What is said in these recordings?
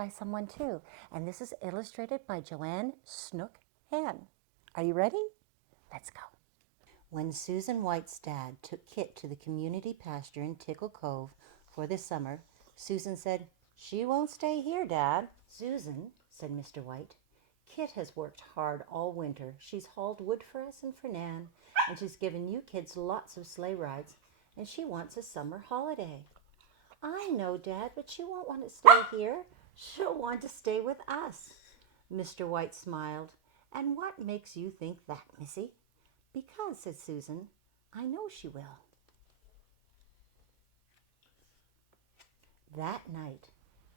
by someone too. And this is illustrated by Joanne Snook Hen. Are you ready? Let's go. When Susan White's dad took Kit to the community pasture in Tickle Cove for the summer, Susan said, "She won't stay here, Dad." "Susan," said Mr. White, "Kit has worked hard all winter. She's hauled wood for us and for Nan, and she's given you kids lots of sleigh rides, and she wants a summer holiday." "I know, Dad, but she won't want to stay here. She'll want to stay with us." Mr. White smiled. "And what makes you think that, Missy?" "Because," said Susan, "I know she will." That night,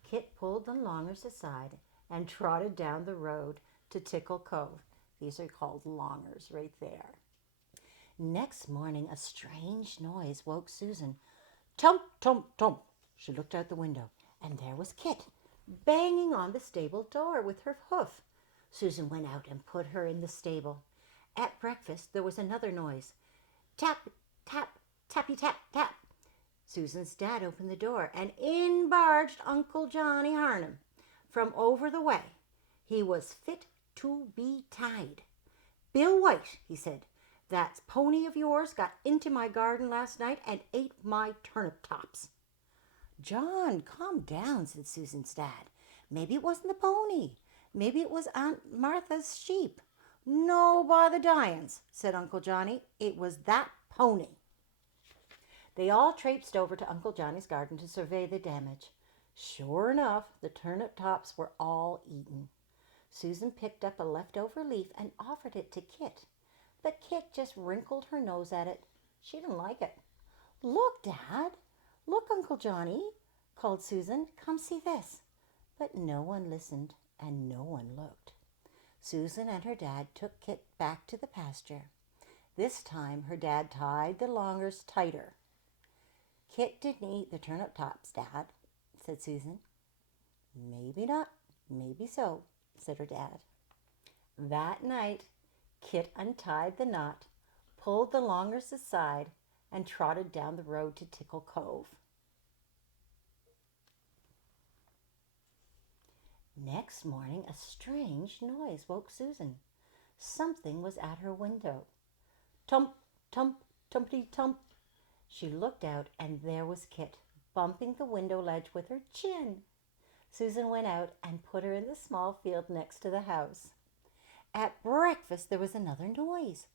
Kit pulled the Longers aside and trotted down the road to Tickle Cove. These are called Longers right there. Next morning, a strange noise woke Susan. Tump, tump, tump. She looked out the window, and there was Kit, banging on the stable door with her hoof. Susan went out and put her in the stable. At breakfast, there was another noise. Tap, tap, tappy, tap, tap. Susan's dad opened the door, and in barged Uncle Johnny Harnum from over the way. He was fit to be tied. "Bill White," he said, "that pony of yours got into my garden last night and ate my turnip tops." "John, calm down," said Susan's dad. "Maybe it wasn't the pony. Maybe it was Aunt Martha's sheep." "No, by the Dians," said Uncle Johnny, "it was that pony." They all traipsed over to Uncle Johnny's garden to survey the damage. Sure enough, the turnip tops were all eaten. Susan picked up a leftover leaf and offered it to Kit, but Kit just wrinkled her nose at it. She didn't like it. "Look, Dad! Look, Uncle Johnny!" called Susan. "Come see this." But no one listened and no one looked. Susan and her dad took Kit back to the pasture. This time her dad tied the Longers tighter. "Kit didn't eat the turnip tops, Dad," said Susan. "Maybe not, maybe so," said her dad. That night, Kit untied the knot, pulled the Longers aside, and trotted down the road to Tickle Cove. Next morning, a strange noise woke Susan. Something was at her window. Tump, tump, tumpty tump. She looked out, and there was Kit, bumping the window ledge with her chin. Susan went out and put her in the small field next to the house. At breakfast, there was another noise.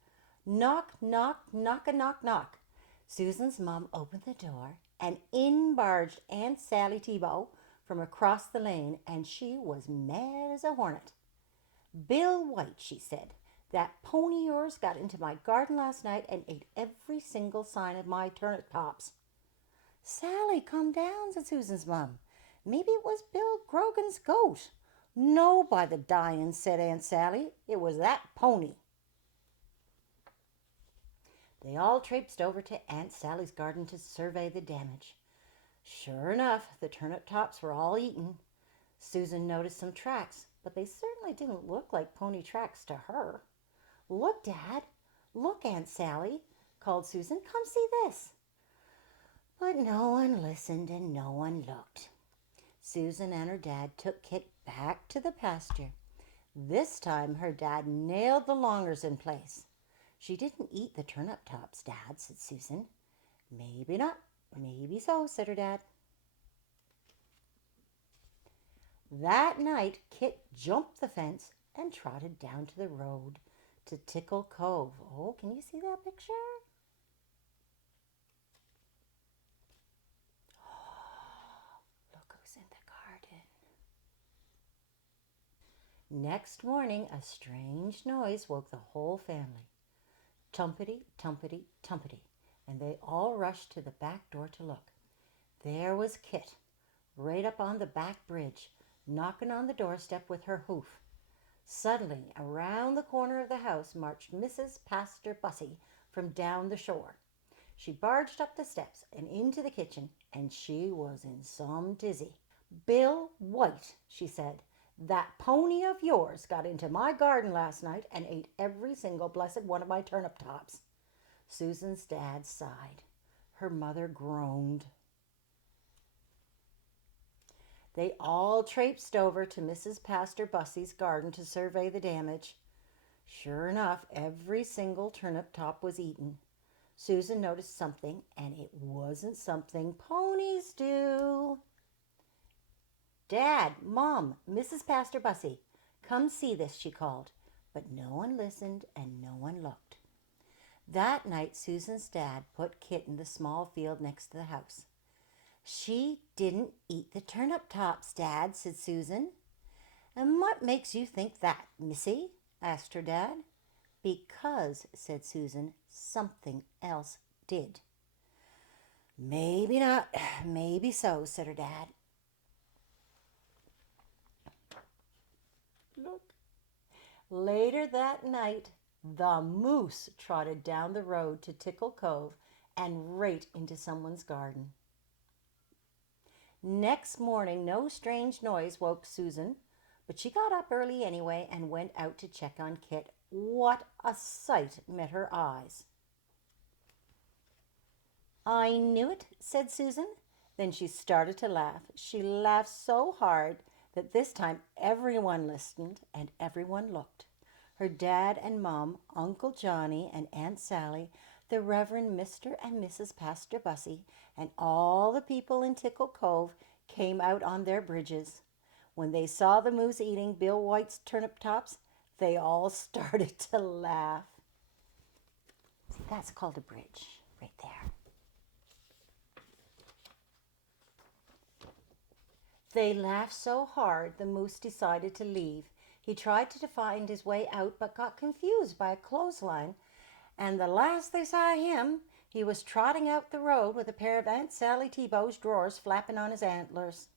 Knock, knock, knock, a knock, knock. Susan's mom opened the door, and in barged Aunt Sally Thibault from across the lane, and she was mad as a hornet. "Bill White," she said, "that pony of yours got into my garden last night and ate every single sign of my turnip tops." "Sally, calm down," said Susan's mom. "Maybe it was Bill Grogan's goat." "No, by the Dians," said Aunt Sally. "It was that pony." They all traipsed over to Aunt Sally's garden to survey the damage. Sure enough, the turnip tops were all eaten. Susan noticed some tracks, but they certainly didn't look like pony tracks to her. "Look, Dad! Look, Aunt Sally!" called Susan. "Come see this." But no one listened and no one looked. Susan and her dad took Kit back to the pasture. This time her dad nailed the Longers in place. "She didn't eat the turnip tops, Dad," said Susan. "Maybe not, maybe so," said her dad. That night, Kit jumped the fence and trotted down to the road to Tickle Cove. Oh, can you see that picture? Oh, look who's in the garden. Next morning, a strange noise woke the whole family. Tumpity, tumpity, tumpity, and they all rushed to the back door to look. There was Kit, right up on the back bridge, knocking on the doorstep with her hoof. Suddenly, around the corner of the house marched Mrs. Pastor Posie from down the shore. She barged up the steps and into the kitchen, and she was in some tizzy. "Bill White," she said, "that pony of yours got into my garden last night and ate every single blessed one of my turnip tops." Susan's dad sighed. Her mother groaned. They all traipsed over to Mrs. Pastor Bussie's garden to survey the damage. Sure enough, every single turnip top was eaten. Susan noticed something, and it wasn't something ponies do. Dad, Mom, Mrs. Pastor Bussie, come see this, she called. But no one listened and no one looked. That night, Susan's dad put Kit in the small field next to the house. She didn't eat the turnip tops, Dad, said Susan. And what makes you think that, Missy? Asked her dad. Because, said Susan, something else did. Maybe not, maybe so, said her dad. Look. Later that night, the moose trotted down the road to Tickle Cove and right into someone's garden. Next morning, no strange noise woke Susan, but she got up early anyway and went out to check on Kit. What a sight met her eyes. I knew it, said Susan. Then she started to laugh. She laughed so hard that this time everyone listened and everyone looked. Her dad and Mom, Uncle Johnny and Aunt Sally, the Reverend Mr. and Mrs. Pastor Bussie, and all the people in Tickle Cove came out on their bridges. When they saw the moose eating Bill White's turnip tops, they all started to laugh. See, that's called a bridge, right there. They laughed so hard the moose decided to leave. He tried to find his way out but got confused by a clothesline, and the last they saw him, he was trotting out the road with a pair of Aunt Sally Tebow's drawers flapping on his antlers.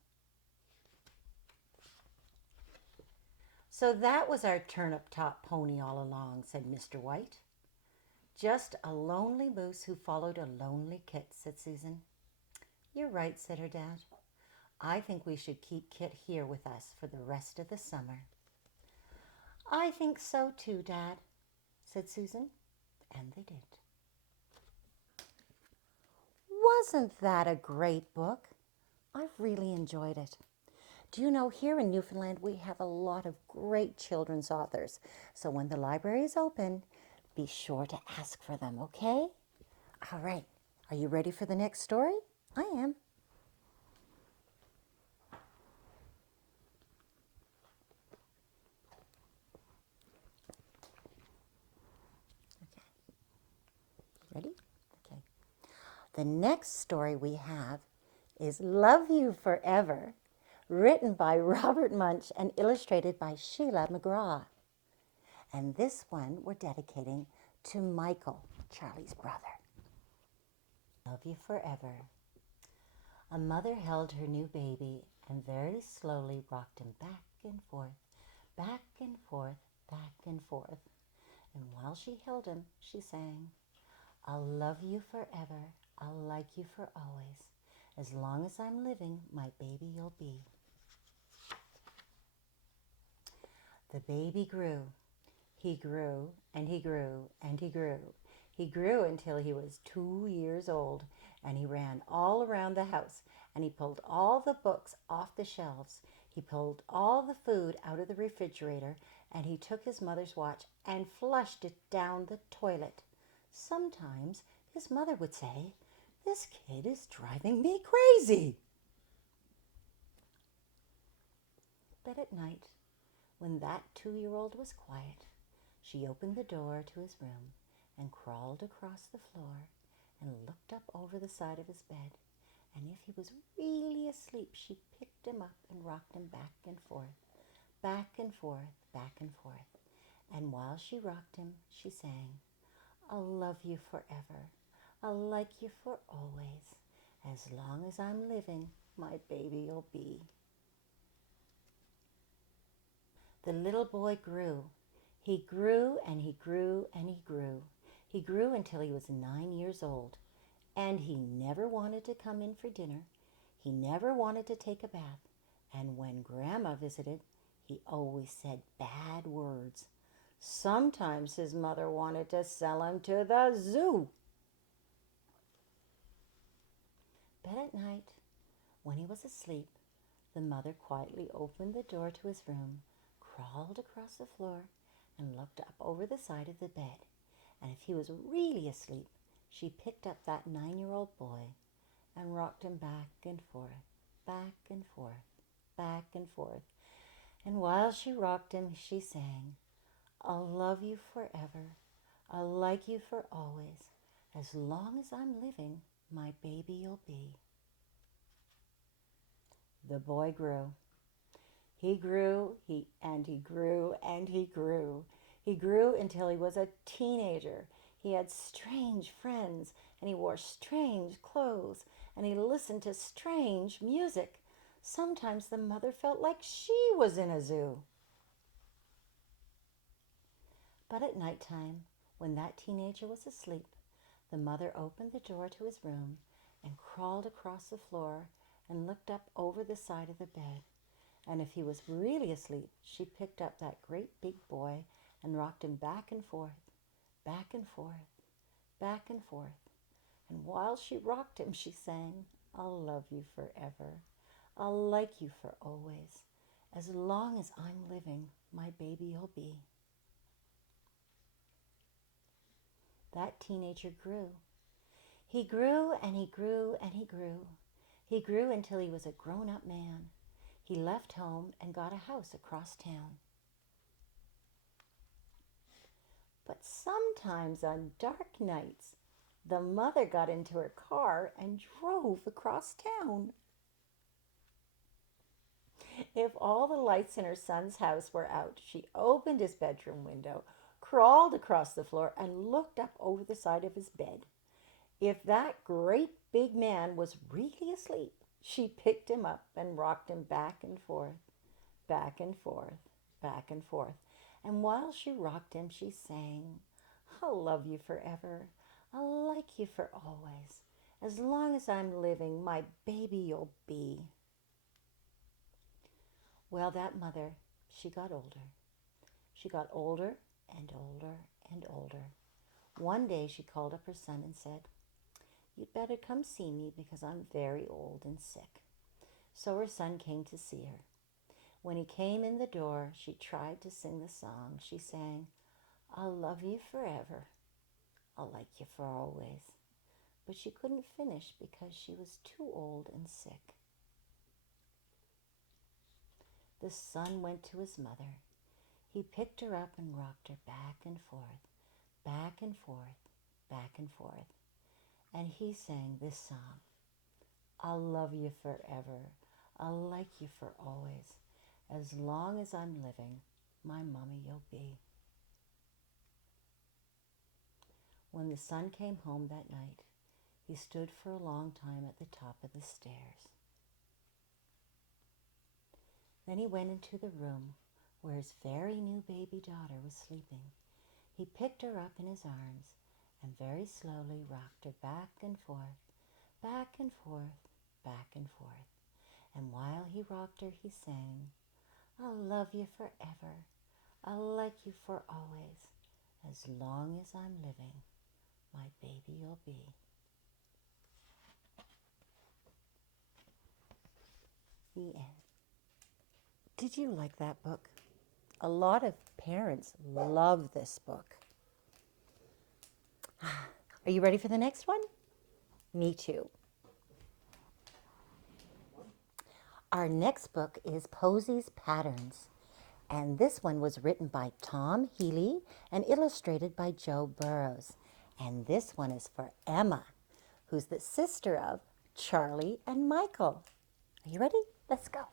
So that was our turnip-top pony all along, said Mr. White. Just a lonely moose who followed a lonely Kit, said Susan. You're right, said her dad. I think we should keep Kit here with us for the rest of the summer. I think so too, Dad, said Susan, and they did. Wasn't that a great book? I've really enjoyed it. Do you know, here in Newfoundland, we have a lot of great children's authors. So when the library is open, be sure to ask for them, okay? All right. Are you ready for the next story? I am. Okay. Ready? Okay. The next story we have is Love You Forever, written by Robert Munsch and illustrated by Sheila McGraw. And this one we're dedicating to Michael, Charlie's brother. Love You Forever. A mother held her new baby and very slowly rocked him back and forth, back and forth, back and forth. And while she held him, she sang, I'll love you forever, I'll like you for always. As long as I'm living, my baby you'll be. The baby grew. He grew, and he grew, and he grew. He grew until he was 2 years old, and he ran all around the house, and he pulled all the books off the shelves. He pulled all the food out of the refrigerator, and he took his mother's watch and flushed it down the toilet. Sometimes his mother would say, This kid is driving me crazy. But at night, when that 2-year-old was quiet, she opened the door to his room and crawled across the floor and looked up over the side of his bed. And if he was really asleep, she picked him up and rocked him back and forth, back and forth, back and forth. And while she rocked him, she sang, I'll love you forever. I'll like you for always. As long as I'm living, my baby you'll be. The little boy grew. He grew and he grew and he grew. He grew until he was 9 years old. And he never wanted to come in for dinner. He never wanted to take a bath. And when Grandma visited, he always said bad words. Sometimes his mother wanted to sell him to the zoo. But at night, when he was asleep, The mother quietly opened the door to his room, crawled across the floor, and looked up over the side of the bed. And if he was really asleep, she picked up that 9-year-old boy and rocked him back and forth, back and forth, back and forth. And while she rocked him, she sang, "I'll love you forever. I'll like you for always. As long as I'm living, my baby you'll be." The boy grew. He grew, he grew, and he grew. He grew until he was a teenager. He had strange friends, and he wore strange clothes, and he listened to strange music. Sometimes the mother felt like she was in a zoo. But at nighttime, when that teenager was asleep, the mother opened the door to his room and crawled across the floor and looked up over the side of the bed. And if he was really asleep, she picked up that great big boy and rocked him back and forth, back and forth, back and forth. And while she rocked him, she sang, "I'll love you forever. I'll like you for always. As long as I'm living, my baby you'll be." That teenager grew. He grew and he grew and he grew. He grew until he was a grown-up man. He left home and got a house across town. But sometimes on dark nights, the mother got into her car and drove across town. If all the lights in her son's house were out, she opened his bedroom window, crawled across the floor, and looked up over the side of his bed. If that great big man was really asleep, she picked him up and rocked him back and forth, back and forth, back and forth. And while she rocked him, she sang, "I'll love you forever. I'll like you for always. As long as I'm living, my baby you'll be." Well, that mother, she got older. She got older and older and older. One day she called up her son and said, "You'd better come see me because I'm very old and sick." So her son came to see her. When he came in the door, she tried to sing the song. She sang, "I'll love you forever. I'll like you for always." But she couldn't finish because she was too old and sick. The son went to his mother. He picked her up and rocked her back and forth, back and forth, back and forth. And he sang this song, "I'll love you forever. I'll like you for always. As long as I'm living, my mommy you'll be." When the son came home that night, he stood for a long time at the top of the stairs. Then he went into the room where his very new baby daughter was sleeping. He picked her up in his arms and very slowly rocked her back and forth, back and forth, back and forth. And while he rocked her, he sang, "I'll love you forever. I'll like you for always. As long as I'm living, my baby you'll be." The end. Did you like that book? A lot of parents love this book. Are you ready for the next one? Me too. Our next book is Posie's Patterns, and this one was written by Tom Healy and illustrated by Joe Burrows. And this one is for Emma, who's the sister of Charlie and Michael. Are you ready? Let's go.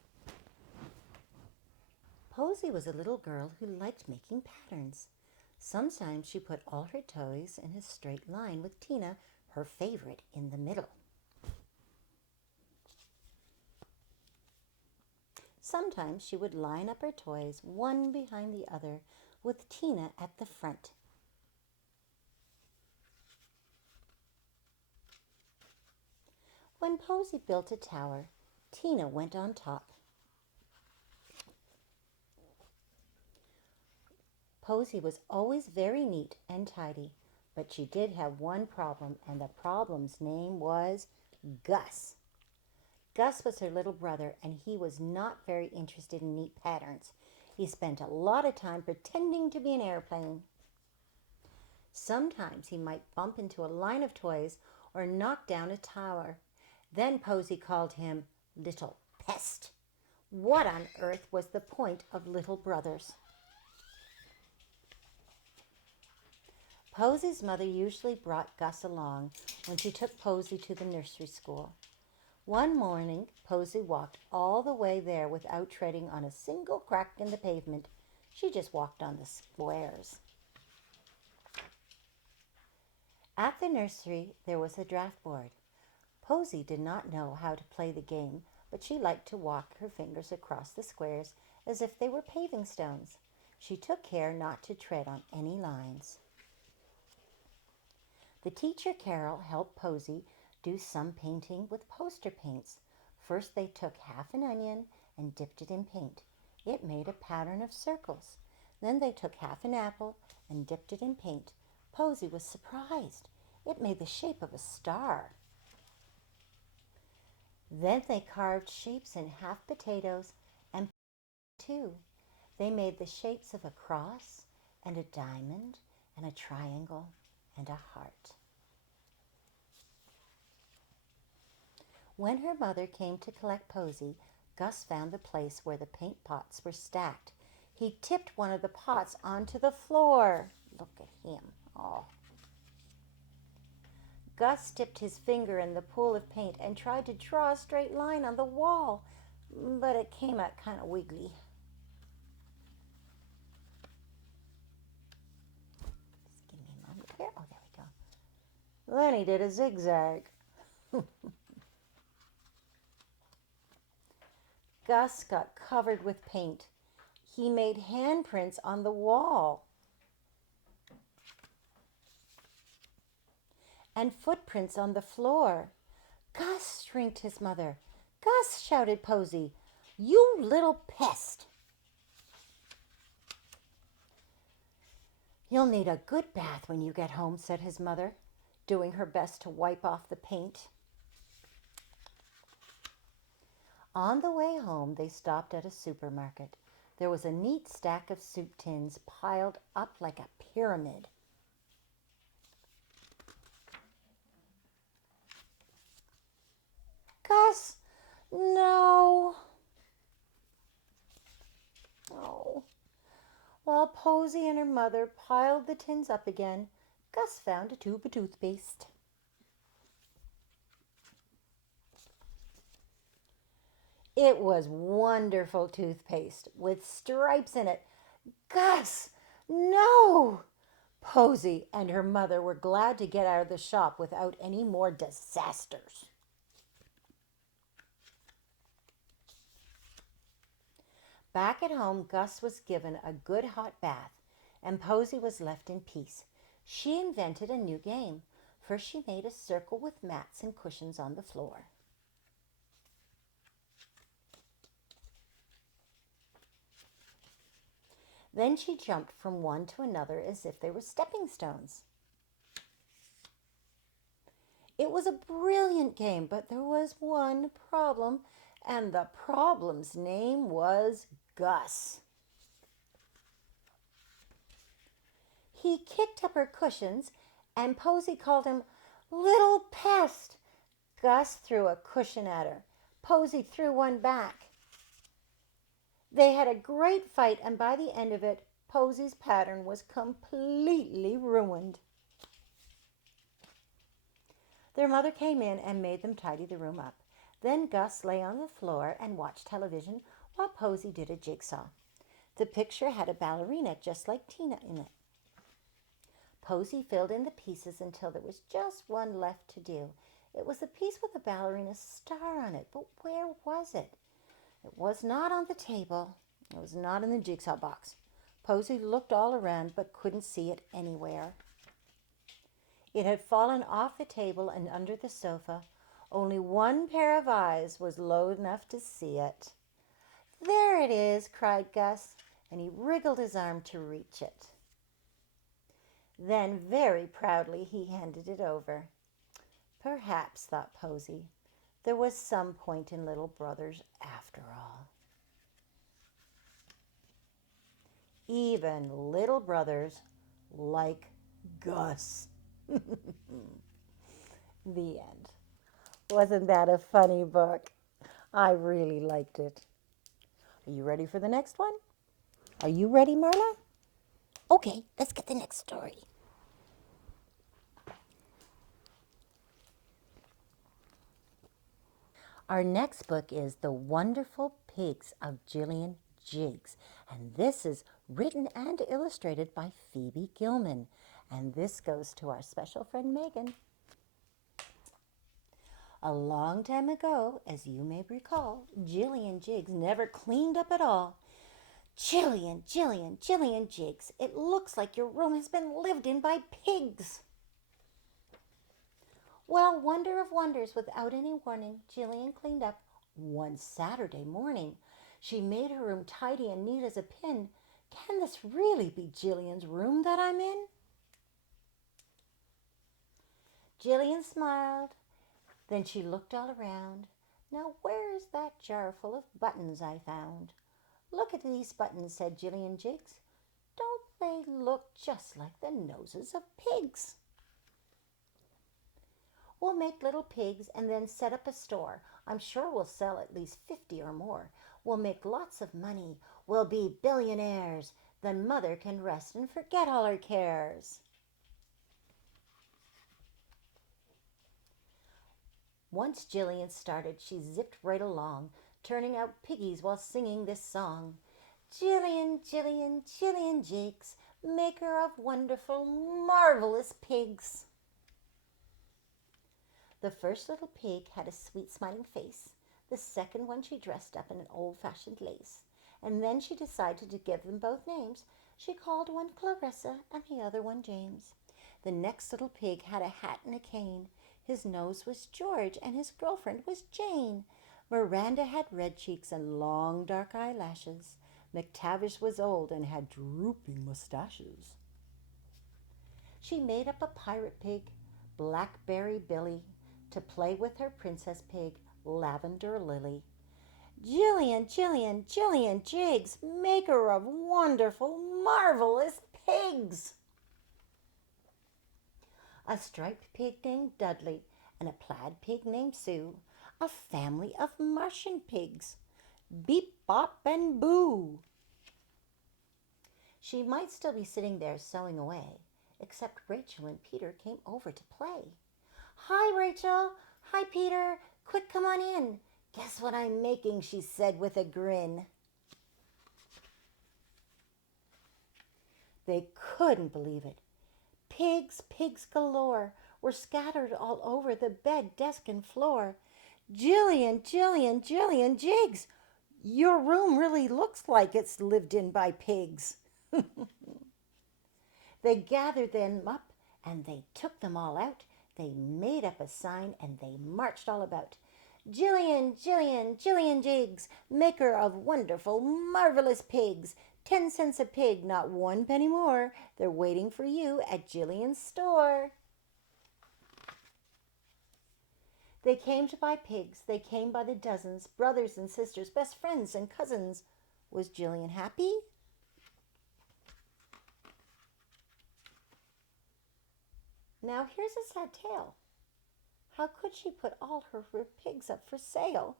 Posie was a little girl who liked making patterns. Sometimes she put all her toys in a straight line with Tina, her favorite, in the middle. Sometimes she would line up her toys one behind the other with Tina at the front. When Posie built a tower, Tina went on top. Posie was always very neat and tidy, but she did have one problem, and the problem's name was Gus. Gus was her little brother, and he was not very interested in neat patterns. He spent a lot of time pretending to be an airplane. Sometimes he might bump into a line of toys or knock down a tower. Then Posie called him Little Pest. What on earth was the point of little brothers? Posie's mother usually brought Gus along when she took Posie to the nursery school. One morning, Posie walked all the way there without treading on a single crack in the pavement. She just walked on the squares. At the nursery, there was a draft board. Posie did not know how to play the game, but she liked to walk her fingers across the squares as if they were paving stones. She took care not to tread on any lines. The teacher, Carol, helped Posie do some painting with poster paints. First, they took half an onion and dipped it in paint. It made a pattern of circles. Then they took half an apple and dipped it in paint. Posie was surprised. It made the shape of a star. Then they carved shapes in half potatoes and too. They made the shapes of a cross and a diamond and a triangle and a heart. When her mother came to collect Posie, Gus found the place where the paint pots were stacked. He tipped one of the pots onto the floor. Look at him. Oh. Gus dipped his finger in the pool of paint and tried to draw a straight line on the wall, but it came out kind of wiggly. Just give me a moment here. Oh, there we go. Then he did a zigzag. Gus got covered with paint. He made handprints on the wall and footprints on the floor. Gus, shrieked his mother. Gus, shouted Posie, you little pest. You'll need a good bath when you get home, said his mother, doing her best to wipe off the paint. On the way home, they stopped at a supermarket. There was a neat stack of soup tins piled up like a pyramid. Gus, no. Oh. While Posie and her mother piled the tins up again, Gus found a tube of toothpaste. It was wonderful toothpaste with stripes in it. Gus, no! Posie and her mother were glad to get out of the shop without any more disasters. Back at home, Gus was given a good hot bath, and Posie was left in peace. She invented a new game. First, she made a circle with mats and cushions on the floor. Then she jumped from one to another as if they were stepping stones. It was a brilliant game, but there was one problem, and the problem's name was Gus. He kicked up her cushions, and Posie called him Little Pest. Gus threw a cushion at her. Posie threw one back. They had a great fight, and by the end of it, Posie's pattern was completely ruined. Their mother came in and made them tidy the room up. Then Gus lay on the floor and watched television while Posie did a jigsaw. The picture had a ballerina just like Tina in it. Posie filled in the pieces until there was just one left to do. It was a piece with a ballerina star on it, but where was it? It was not on the table. It was not in the jigsaw box. Posie looked all around but couldn't see it anywhere. It had fallen off the table and under the sofa. Only one pair of eyes was low enough to see it. There it is, cried Gus, and he wriggled his arm to reach it. Then, very proudly, he handed it over. Perhaps, thought Posie, There was some point in little brothers after all. Even little brothers like Gus. The end. Wasn't that a funny book? I really liked it. Are you ready for the next one? Are you ready, Marla? Okay, let's get the next story. Our next book is The Wonderful Pigs of Gillian, Jigs. And this is written and illustrated by Phoebe Gilman. And this goes to our special friend Megan. A long time ago, as you may recall, Gillian Jigs never cleaned up at all. Gillian, Gillian, Gillian Jigs, it looks like your room has been lived in by pigs. Well, wonder of wonders, without any warning, Gillian cleaned up one Saturday morning. She made her room tidy and neat as a pin. Can this really be Gillian's room that I'm in? Gillian smiled. Then she looked all around. Now where is that jar full of buttons I found? Look at these buttons, said Gillian Jigs. Don't they look just like the noses of pigs? We'll make little pigs and then set up a store. I'm sure we'll sell at least 50 or more. We'll make lots of money. We'll be billionaires. Then Mother can rest and forget all her cares. Once Gillian started, she zipped right along, turning out piggies while singing this song. Gillian, Gillian, Gillian Jigs, maker of wonderful, marvelous pigs. The first little pig had a sweet smiling face. The second one she dressed up in an old-fashioned lace. And then she decided to give them both names. She called one Clarissa and the other one James. The next little pig had a hat and a cane. His nose was George and his girlfriend was Jane. Miranda had red cheeks and long dark eyelashes. McTavish was old and had drooping mustaches. She made up a pirate pig, Blackberry Billy, to play with her princess pig, Lavender Lily. Gillian, Gillian, Gillian Jigs, maker of wonderful, marvelous pigs. A striped pig named Dudley and a plaid pig named Sue, a family of Martian pigs. Beep, bop, and boo. She might still be sitting there sewing away, except Rachel and Peter came over to play. Hi, Rachel. Hi, Peter. Quick, come on in. Guess what I'm making, she said with a grin. They couldn't believe it. Pigs, pigs galore, were scattered all over the bed, desk, and floor. Gillian, Gillian, Gillian Jigs, your room really looks like it's lived in by pigs. They gathered them up and they took them all out. They made up a sign and they marched all about. Gillian, Gillian, Gillian Jigs, maker of wonderful, marvelous pigs. 10 cents a pig, not 1 penny more. They're waiting for you at Gillian's store. They came to buy pigs. They came by the dozens, brothers and sisters, best friends and cousins. Was Gillian happy? Now here's a sad tale. How could she put all her pigs up for sale?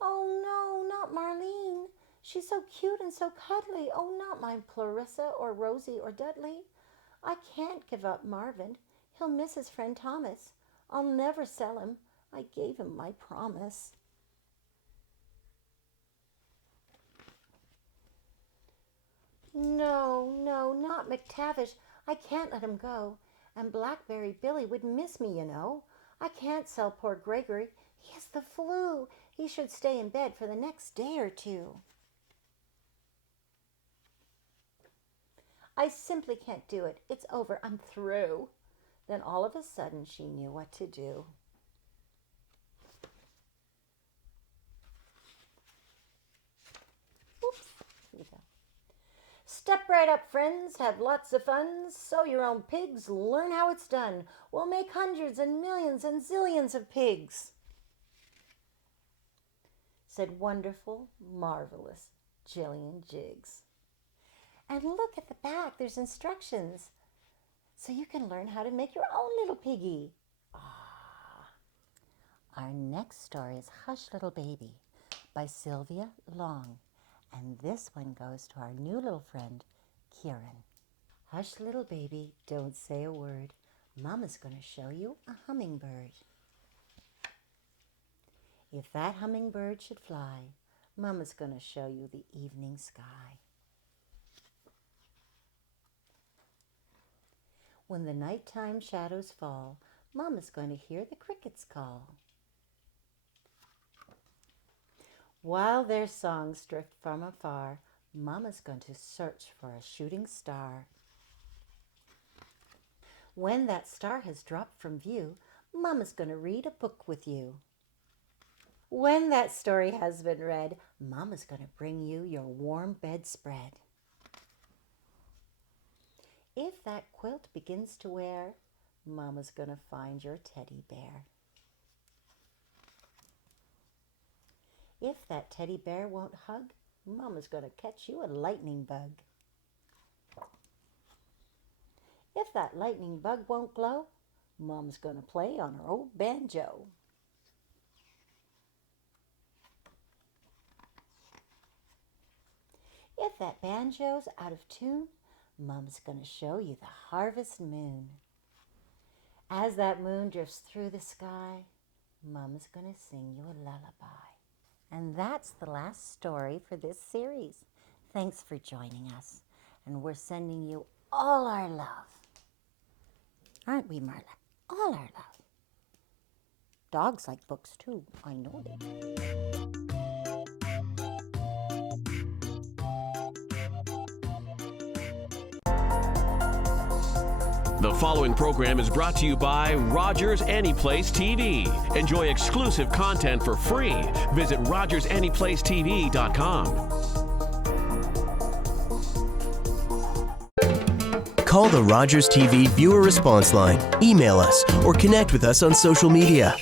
Oh no, not Marlene. She's so cute and so cuddly. Oh, not my Clarissa or Rosie or Dudley. I can't give up Marvin. He'll miss his friend Thomas. I'll never sell him. I gave him my promise. No, no, not McTavish. I can't let him go. And Blackberry Billy would miss me, you know. I can't sell poor Gregory. He has the flu. He should stay in bed for the next day or two. I simply can't do it. It's over. I'm through. Then all of a sudden she knew what to do. Oops. Here we go. Step right up, friends. Have lots of fun. Sow your own pigs. Learn how it's done. We'll make hundreds and millions and zillions of pigs," said wonderful, marvelous Gillian Jigs. And look at the back. There's instructions, so you can learn how to make your own little piggy. Our next story is Hush Little Baby by Sylvia Long. And this one goes to our new little friend, Kieran. Hush, little baby, don't say a word. Mama's going to show you a hummingbird. If that hummingbird should fly, Mama's going to show you the evening sky. When the nighttime shadows fall, Mama's going to hear the crickets call. While their songs drift from afar, Mama's going to search for a shooting star. When that star has dropped from view, Mama's going to read a book with you. When that story has been read, Mama's going to bring you your warm bedspread. If that quilt begins to wear, Mama's going to find your teddy bear. If that teddy bear won't hug, Mama's going to catch you a lightning bug. If that lightning bug won't glow, Mom's going to play on her old banjo. If that banjo's out of tune, Mom's going to show you the harvest moon. As that moon drifts through the sky, Mom's going to sing you a lullaby. And that's the last story for this series. Thanks for joining us. And we're sending you all our love. Aren't we, Marla? All our love. Dogs like books too. I know they do. The following program is brought to you by Rogers Anyplace TV. Enjoy exclusive content for free. Visit RogersAnyplaceTV.com. Call the Rogers TV viewer response line, email us, or connect with us on social media.